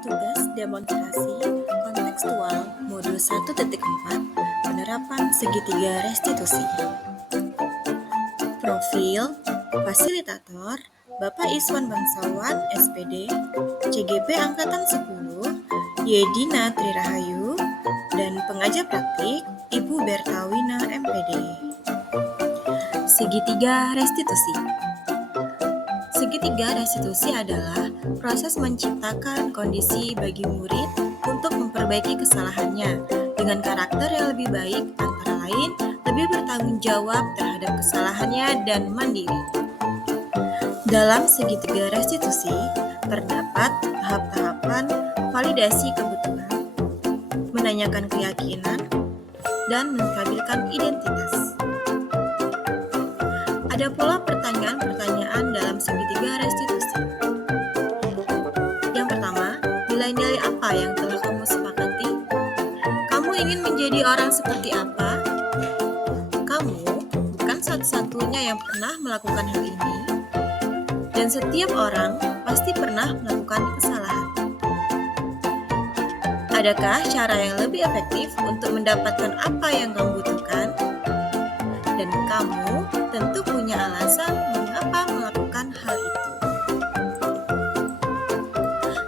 Tugas demonstrasi kontekstual modul 1.4 penerapan segitiga restitusi. Profil fasilitator Bapak Iswan Bangsawan SPD, CGP Angkatan 10, Yedina Trirahayu, dan pengajar praktik Ibu Bertawina MPD. Segitiga restitusi. Segitiga restitusi adalah proses menciptakan kondisi bagi murid untuk memperbaiki kesalahannya dengan karakter yang lebih baik, antara lain lebih bertanggung jawab terhadap kesalahannya dan mandiri. Dalam segitiga restitusi, terdapat tahap-tahapan validasi kebutuhan, menanyakan keyakinan, dan menstabilkan identitas. Ada pula pertanyaan-pertanyaan dalam segitiga restitusi. Yang pertama, nilai-nilai apa yang telah kamu sepakati? Kamu ingin menjadi orang seperti apa? Kamu bukan satu-satunya yang pernah melakukan hal ini, dan setiap orang pasti pernah melakukan kesalahan. Adakah cara yang lebih efektif untuk mendapatkan apa yang kamu butuhkan? Dan kamu tentu punya alasan mengapa melakukan hal itu.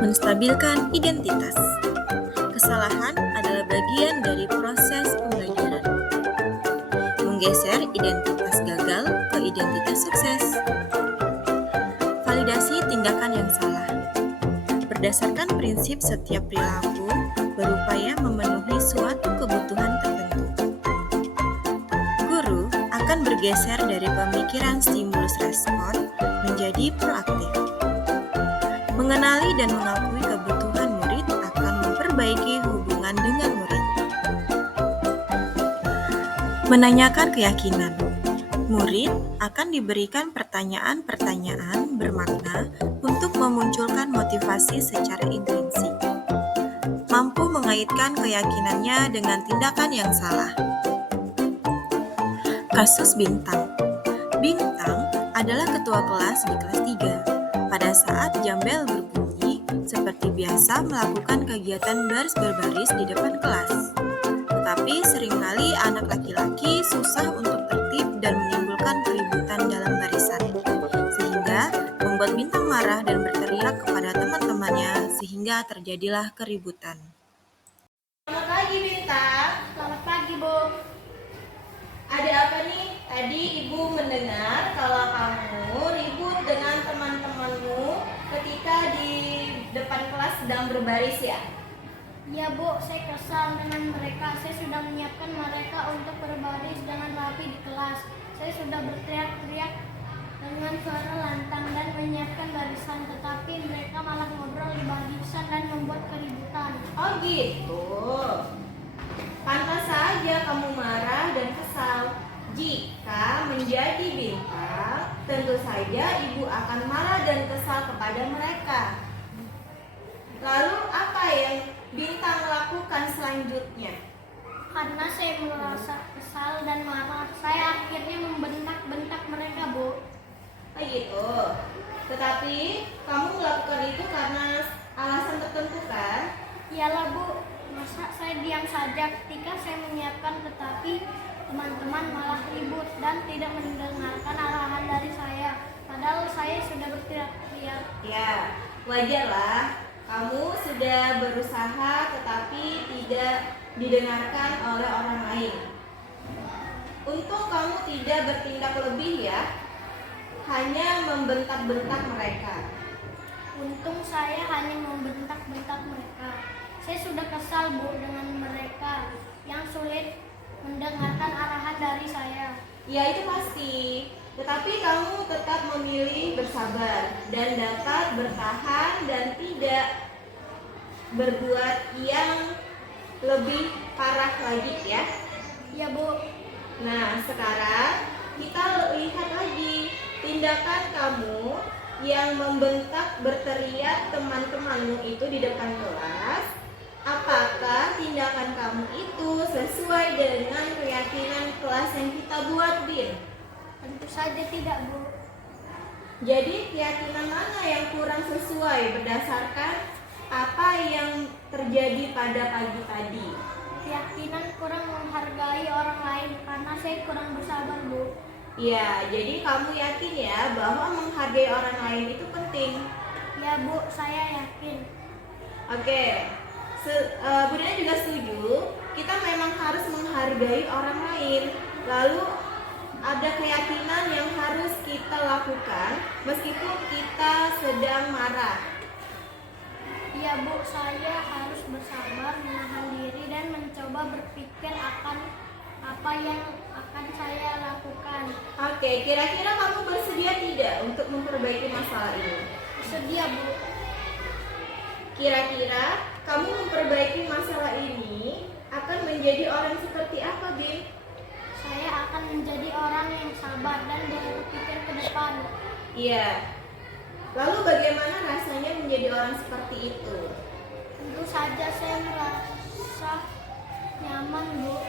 Menstabilkan identitas. Kesalahan adalah bagian dari proses pembelajaran. Menggeser identitas gagal ke identitas sukses. Validasi tindakan yang salah. Berdasarkan prinsip setiap perilaku berupaya memenuhi suatu kebutuhan tertentu. Guru akan bergeser dari pemikiran stimulus respon menjadi proaktif. Mengenali dan mengakui kebutuhan murid akan memperbaiki hubungan dengan murid. Menanyakan keyakinan. Murid akan diberikan pertanyaan-pertanyaan bermakna untuk memunculkan motivasi secara intrinsik. Mampu mengaitkan keyakinannya dengan tindakan yang salah. Kasus Bintang. Bintang adalah ketua kelas di kelas 3. Pada saat jam bel berbunyi, seperti biasa melakukan kegiatan baris berbaris di depan kelas. Tetapi seringkali anak laki-laki susah untuk tertib dan menimbulkan keributan dalam barisan, sehingga membuat Bintang marah dan berteriak kepada teman-temannya sehingga terjadilah keributan. Selamat pagi Bintang. Selamat pagi, Bu. Ada apa nih? Tadi Ibu mendengar kalau kamu ribut dengan teman-temanmu ketika di depan kelas sedang berbaris ya? Ya, Bu, saya kesal dengan mereka. Saya sudah menyiapkan mereka untuk berbaris dengan rapi di kelas. Saya sudah berteriak-teriak dengan suara lantang dan menyiapkan barisan, tetapi mereka malah ngobrol di barisan dan membuat keributan. Oh gitu. Pantas saja kamu marah dan kesal. Jika menjadi Bintang, tentu saja Ibu akan marah dan kesal kepada mereka. Lalu apa yang Bintang lakukan selanjutnya? Karena saya merasa kesal dan marah, saya akhirnya membentak-bentak mereka, Bu. Oh gitu. Tetapi kamu melakukan itu karena alasan tertentu kan? Iyalah, Bu. Masa saya diam saja ketika saya menyiapkan, tetapi teman-teman malah ribut dan tidak mendengarkan arahan dari saya. Padahal saya sudah berteriak-teriak. Ya, wajarlah. Kamu sudah berusaha tetapi tidak didengarkan oleh orang lain. Untung kamu tidak bertindak lebih ya, hanya membentak-bentak mereka. Untung saya hanya membentak-bentak mereka. Saya sudah kesal, Bu, dengan mereka yang sulit mendengarkan arahan dari saya. Ya itu pasti. Tetapi kamu tetap memilih bersabar dan dapat bertahan dan tidak berbuat yang lebih parah lagi ya. Ya, Bu. Nah sekarang kita lihat lagi tindakan kamu yang membentak berteriak teman-temanmu itu di depan kelas. Apakah tindakan kamu itu sesuai dengan keyakinan kelas yang kita buat, Bin? Tentu saja tidak, Bu. Jadi keyakinan mana yang kurang sesuai berdasarkan apa yang terjadi pada pagi tadi? Keyakinan kurang menghargai orang lain karena saya kurang bersabar, Bu. Ya, jadi kamu yakin ya bahwa menghargai orang lain itu penting. Ya, Bu, saya yakin. Oke, Bunda juga setuju. Kita memang harus menghargai orang lain. Lalu ada keyakinan yang harus kita lakukan meskipun kita sedang marah. Ya, Bu, saya harus bersabar, menahan diri, dan mencoba berpikir akan apa yang akan saya lakukan. Oke, kira-kira kamu bersedia tidak untuk memperbaiki masalah ini? Bersedia, Bu. Kira-kira kamu memperbaiki masalah ini akan menjadi orang seperti apa, Bim? Saya akan menjadi orang yang sabar dan berpikir ke depan. Iya. Lalu bagaimana rasanya menjadi orang seperti itu? Tentu saja saya merasa nyaman, Bu.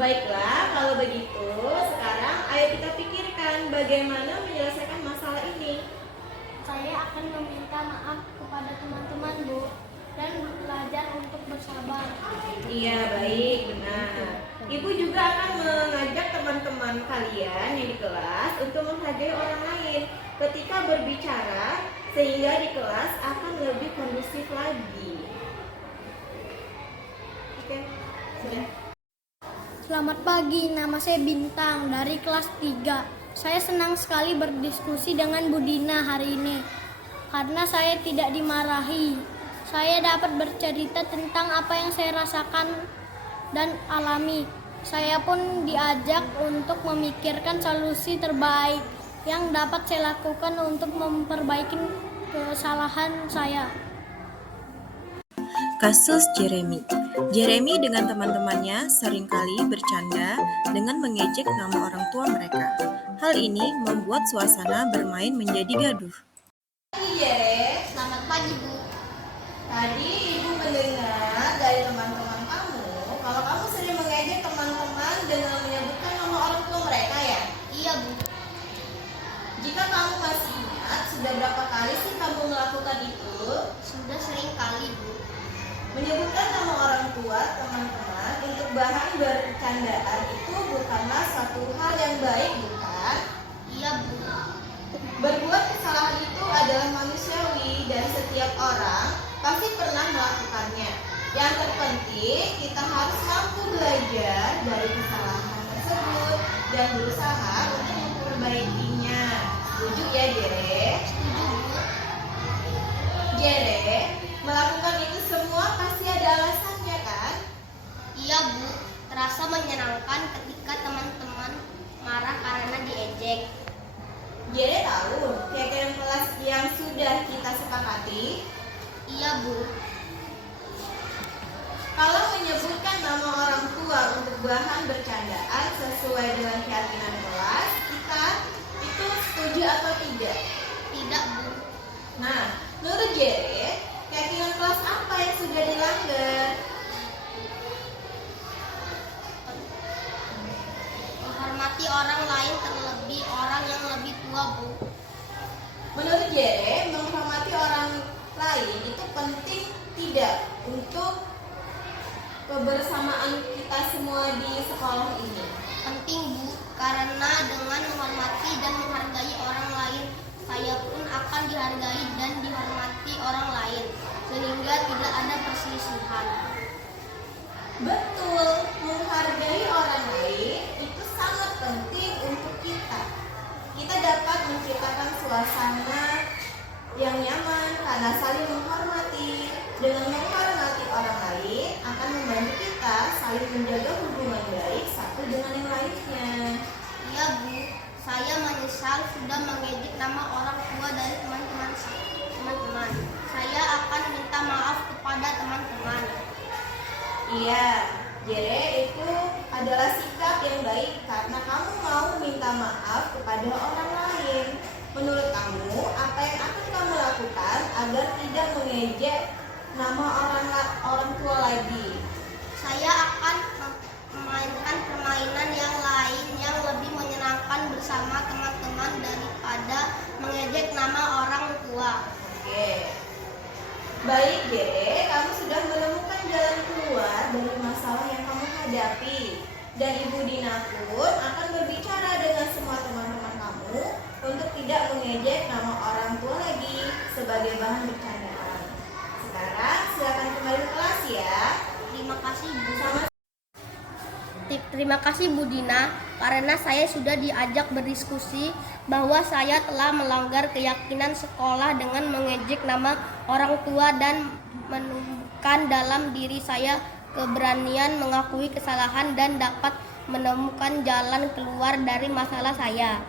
Baiklah, kalau begitu, sekarang ayo kita pikirkan bagaimana menyelesaikan masalah ini. Saya akan meminta maaf kepada teman-teman, Bu, dan belajar untuk bersabar. Iya, baik, benar. Ibu juga akan mengajak teman-teman kalian yang di kelas untuk menghargai orang lain ketika berbicara, sehingga di kelas akan lebih kondusif lagi. Oke, sudah. Selamat pagi, nama saya Bintang dari kelas 3. Saya senang sekali berdiskusi dengan Bu Dina hari ini karena saya tidak dimarahi. Saya dapat bercerita tentang apa yang saya rasakan dan alami. Saya pun diajak untuk memikirkan solusi terbaik yang dapat saya lakukan untuk memperbaiki kesalahan saya. Kasus Jeremy. Jeremy dengan teman-temannya seringkali bercanda dengan mengejek nama orang tua mereka. Hal ini membuat suasana bermain menjadi gaduh. Jere, Selamat pagi, Bu. tadi ibu mendengar dari teman-teman kamu kalau kamu sering mengejek teman-teman dengan menyebutkan nama orang tua mereka ya? Iya, Bu. Jika kamu masih ingat, sudah berapa kali sih kamu melakukan itu? Sudah sering kali, Bu. Menyebutkan nama orang tua teman-teman untuk bahan bercandaan itu bukanlah satu hal yang baik, bukan? Iya, Bu. Berbuat kesalahan itu adalah manusiawi dan setiap orang pasti pernah melakukannya. Yang terpenting, kita harus mampu belajar dari kesalahan tersebut dan berusaha untuk memperbaikinya. Setuju ya, Jere? Jere, melakukan itu semua pasti ada alasannya kan? Iya, Bu. Terasa menyenangkan ketika teman-teman marah karena diejek. Jere tahu keyakinan kelas yang sudah kita sepakati. Iya, Bu. Kalau menyebutkan nama orang tua untuk bahan bercandaan sesuai dengan keyakinan kelas, kita itu setuju atau tidak? Tidak, Bu. Nah, menurut Jere, keyakinan kelas apa yang sudah dilanggar? Menghormati orang lain, terlebih orang yang lebih tua, Bu. Menurut Jere, menghormati orang lain itu penting tidak untuk kebersamaan kita semua di sekolah ini? Penting, Bu, karena dengan menghormati dan menghargai orang lain, saya pun akan dihargai dan dihormati orang lain, sehingga tidak ada perselisihan. Betul, menghargai orang lain itu sangat penting untuk kita. Kita dapat menciptakan suasana yang nyaman karena saling menghormati. Dengan menghormati orang lain akan membantu kita saling menjaga hubungan baik satu dengan yang lainnya. Iya, Bu. Saya menyesal sudah mengejek nama orang tua dari teman-teman. Saya akan minta maaf kepada teman-teman. Iya, Jere, itu adalah sikap yang baik karena kamu mau minta maaf kepada orang lain. Menurut kamu, apa yang akan kamu lakukan agar tidak mengejek nama orang tua lagi? Saya akan memainkan permainan yang lain yang lebih menyenangkan bersama teman-teman daripada mengejek nama orang tua. Oke. Baik, Dek. Kamu sudah menemukan jalan keluar dari masalah yang kamu hadapi. Dan Ibu Dina pun akan berbicara dengan semua teman-teman kamu untuk tidak mengejek nama orang tua lagi sebagai bahan bercandaan. Sekarang silakan kembali ke kelas ya. Terima kasih Bu. Sama Terima kasih Bu Dina, karena saya sudah diajak berdiskusi bahwa saya telah melanggar keyakinan sekolah dengan mengejek nama orang tua dan menumbuhkan dalam diri saya keberanian mengakui kesalahan dan dapat menemukan jalan keluar dari masalah saya.